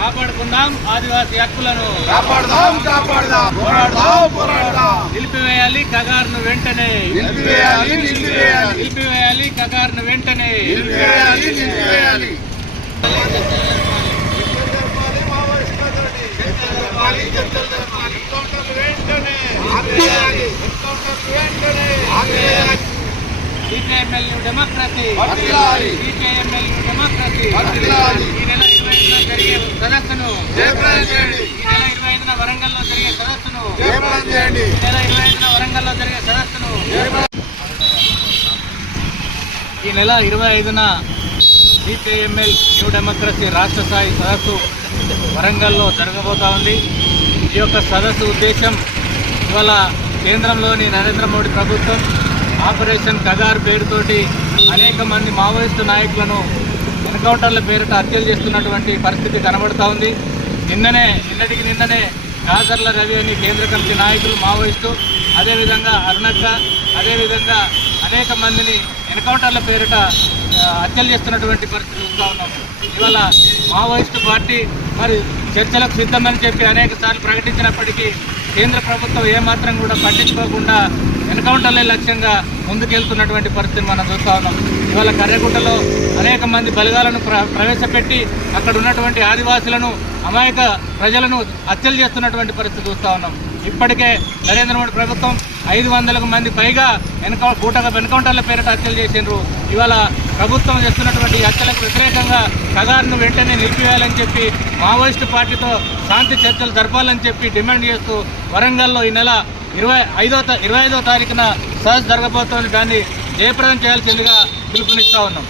కాపాడుకుందాం ఆదివాసీ హక్కులను, నిలిపివేయాలి కగారును వెంటనే, నిలిపివేయాలి కగారును వెంటనే. CKML democracy, CKML democracy. ఈ నెల 25న జరిగే సదస్సును, ఈ నెల 25న వరంగల్లో జరిగే సదస్సును, ఈ నెల 25న వరంగల్లో జరిగే సదస్సును, ఈ నెల 25న CKML న్యూ డెమోక్రసీ రాష్ట్ర స్థాయి సదస్సు వరంగల్లో జరగబోతా ఉంది. ఈ యొక్క సదస్సు ఉద్దేశం ఇవాళ కేంద్రంలోని నరేంద్ర మోడీ ప్రభుత్వం ఆపరేషన్ కగార్ పేరుతోటి అనేక మంది మావోయిస్టు నాయకులను ఎన్కౌంటర్ల పేరిట హత్యలు చేస్తున్నటువంటి పరిస్థితి కనబడుతూ ఉంది. నిన్నటికి నిన్ననే గాజర్ల రవి అని కేంద్ర కమిటీ నాయకులు మావోయిస్టు, అదేవిధంగా అరుణక్క, అదేవిధంగా అనేక మందిని ఎన్కౌంటర్ల పేరిట హత్యలు చేస్తున్నటువంటి పరిస్థితి చూస్తూ ఉన్నాం. ఇవాళ మావోయిస్టు పార్టీ మరి చర్చలకు సిద్ధమని చెప్పి అనేక సార్లు ప్రకటించినప్పటికీ కేంద్ర ప్రభుత్వం ఏమాత్రం కూడా పట్టించుకోకుండా ఎన్కౌంటర్లే లక్ష్యంగా ముందుకెళ్తున్నటువంటి పరిస్థితిని మనం చూస్తూ ఉన్నాం. ఇవాళ కర్రెగుట్టలో అనేక మంది బలిగాలను ప్రవేశపెట్టి అక్కడ ఉన్నటువంటి ఆదివాసులను, అమాయక ప్రజలను హత్యలు చేస్తున్నటువంటి పరిస్థితి చూస్తూ ఉన్నాం. ఇప్పటికే నరేంద్ర మోడీ ప్రభుత్వం 500 మంది పైగా ఎన్కౌంటర్ల పేరిట హత్యలు చేసిండ్రు. ఇవాళ ప్రభుత్వం చేస్తున్నటువంటి హత్యలకు వ్యతిరేకంగా కగారును వెంటనే నిలిపివేయాలని చెప్పి మావోయిస్టు పార్టీతో శాంతి చర్చలు జరపాలని చెప్పి డిమాండ్ చేస్తూ వరంగల్లో ఈ నెల 25వ తారీఖున సదస్సు జరగబోతోంది. దాన్ని జయప్రదం చేయాల్సిందిగా పిలుపునిస్తూ ఉన్నాం.